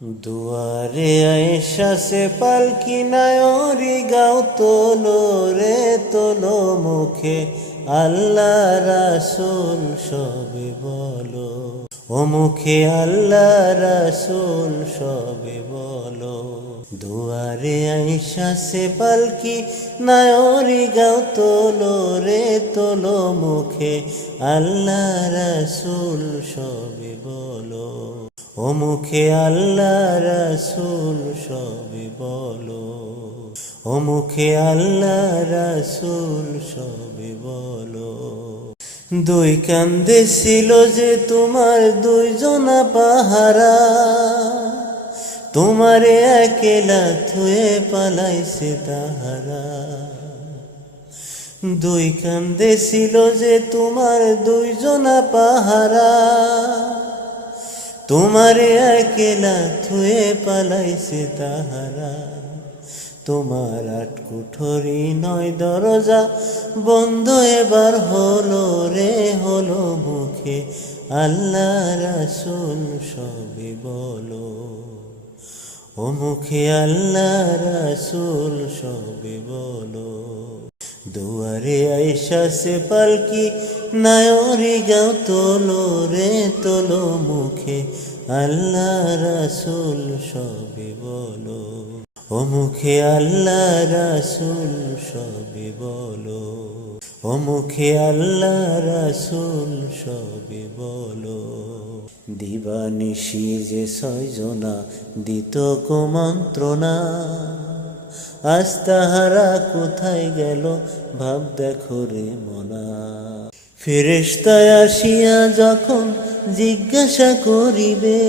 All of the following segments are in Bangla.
দুয়ারে আয়েশা সে পালকি নায়রি গাও তোলো রে তোলো মুখে আল্লাহ রাসূল সবে বলো, ও মুখে আল্লাহ রাসূল সবে বলো। দুয়ারে আয়েশা সে পালকি নায়রি গাও তোলো রে তোলো মুখে আল্লাহ রাসূল সবে বলো, ও মুখে আল্লাহ রাসূল সবে বলো, ও মুখে আল্লাহ রাসূল সবে বলো। দুই কান্দে ছিল যে তোমার দুইজনা পাহারা, তোমারে একেলা থুয়ে পালাইছে তাহারা। দুই কান্দে ছিল যে তোমার দুইজনা পাহারা, তোমারে একেলা থুয়ে পালাইছে তাহারা। তোমার আট কুঠরি নয় দরজা বন্ধ এবার হলো রে হলো, মুখে আল্লাহ রাসূল সবে বলো, ও মুখে আল্লাহ রাসূল সবে বলো। দুয়ারে আয়েশা সে পালকি নায়রি গাও তোলো রে তোলো মুখে আল্লাহ রাসূল সবে বলো, ও মুখে আল্লাহ রাসূল সবে বলো, ও মুখে আল্লাহ রাসূল সবে বলো। দিবানিশি যে ছয়জনা দিত কুমন্ত্রণা, আজ তাহারা কোথায় গেল ভাব দেখো রে মনা। ফেরেশতা আসিয়া যখন জিজ্ঞাসা করিবে,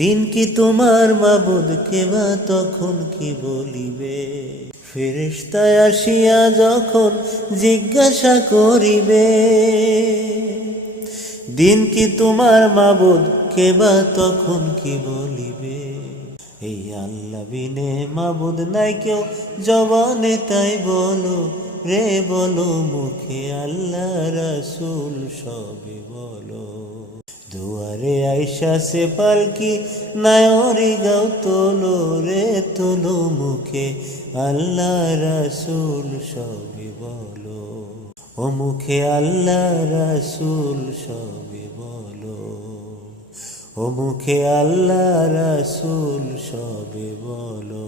দিন কি তোমার মাবুদ কেবা তখন কি বলিবে। ফেরেশতা আসিয়া যখন জিজ্ঞাসা করিবে, দিন কি তোমার মাবুদ কেবা তখন কি বলিবে। এই আল্লাহ বিনে মাবুদ নাই কেউ জবানে তাই বলো রে বলো, মুখে আল্লাহ রাসূল সবে বলো। দুয়ারে আয়েশা সে পালকি নায়রি গাও তোলো রে তোলো মুখে আল্লাহ রাসূল সবে বলো, ও মুখে আল্লাহ রাসূল সবে বলো, ও মুখে আল্লাহ রাসূল সবে বলো।